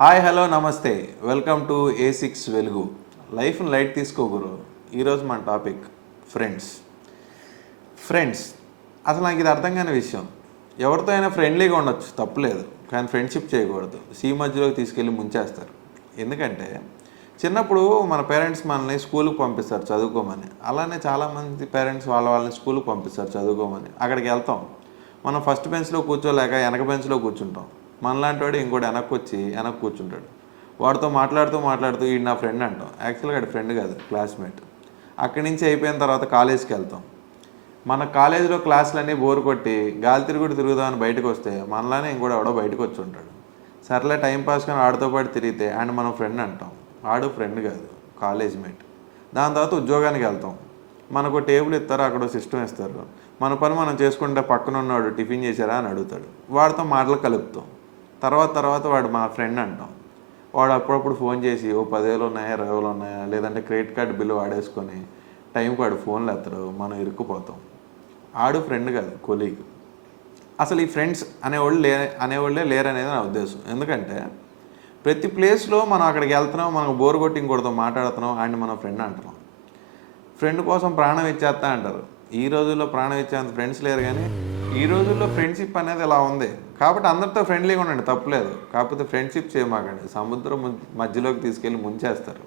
Hi hello నమస్తే welcome to A6 వెలుగు. లైఫ్ని లైట్ తీసుకోగురు. ఈరోజు మన టాపిక్ ఫ్రెండ్స్. అసలు నాకు ఇది అర్థం కాని విషయం. ఎవరితో అయినా ఫ్రెండ్లీగా ఉండొచ్చు, తప్పులేదు, కానీ ఫ్రెండ్షిప్ చేయకూడదు. మధ్యలోకి తీసుకెళ్ళి ముంచేస్తారు. ఎందుకంటే చిన్నప్పుడు మన పేరెంట్స్ మనల్ని స్కూల్కి పంపిస్తారు చదువుకోమని. అలానే చాలామంది పేరెంట్స్ వాళ్ళని స్కూల్కి పంపిస్తారు చదువుకోమని. అక్కడికి వెళ్తాం, మనం ఫస్ట్ బెంచ్లో కూర్చోలేక వెనక బెంచ్లో కూర్చుంటాం. మనలాంటి వాడు ఇంకోటి వెనక్కి కూర్చుంటాడు. వాడితో మాట్లాడుతూ ఈ నా ఫ్రెండ్ అంటాం. యాక్చువల్గా వాడి ఫ్రెండ్ కాదు, క్లాస్మేట్. అక్కడి నుంచి అయిపోయిన తర్వాత కాలేజ్కి వెళ్తాం. మన కాలేజీలో క్లాసులన్నీ బోర్ కొట్టి గాలి తిరుగుదామని బయటకు వస్తే మనలానే ఇంకోటి ఎవడో బయటకు వచ్చి ఉంటాడు. సర్లే టైంపాస్ కానీ ఆడితో పాటు తిరిగితే అండ్ మనం ఫ్రెండ్ అంటాం. ఆడు ఫ్రెండ్ కాదు, కాలేజ్ మేట్. దాని తర్వాత ఉద్యోగానికి వెళ్తాం. మనకు టేబుల్ ఇస్తారు, అక్కడ సిస్టమ్ ఇస్తారు. మన పని మనం చేసుకుంటే పక్కన ఉన్నవాడు టిఫిన్ చేశారా అని అడుగుతాడు. వాడితో మాటలు కలుపుతాం. తర్వాత వాడు మా ఫ్రెండ్ అంటాం. వాడు అప్పుడప్పుడు ఫోన్ చేసి ఓ 10,000 ఉన్నాయా 20,000 ఉన్నాయా, లేదంటే క్రెడిట్ కార్డు బిల్లు వాడేసుకొని టైంకి వాడు ఫోన్లు ఎత్తడు, మనం ఇరుక్కుపోతాం. ఆడు ఫ్రెండ్ కాదు, కొలీగ్. అసలు ఈ ఫ్రెండ్స్ అనేవాళ్ళే లేరనేది నా ఉద్దేశం. ఎందుకంటే ప్రతి ప్లేస్లో మనం అక్కడికి వెళ్తున్నాం, మనకు బోర్ కొట్టి ఇంకోటితో మాట్లాడుతున్నాం అండ్ మన ఫ్రెండ్ అంటున్నాం. ఫ్రెండ్ కోసం ప్రాణం ఇచ్చేస్తా అంటారు. ఈ రోజుల్లో ప్రాణం ఇచ్చేంత ఫ్రెండ్స్ లేరు, కానీ ఈ రోజుల్లో ఫ్రెండ్షిప్ అనేది ఇలా ఉంది. కాబట్టి అందరితో ఫ్రెండ్లీగా ఉండండి, తప్పులేదు. కాకపోతే ఫ్రెండ్షిప్ చేయమాకండి, సముద్రం మధ్యలోకి తీసుకెళ్ళి ముంచేస్తారు.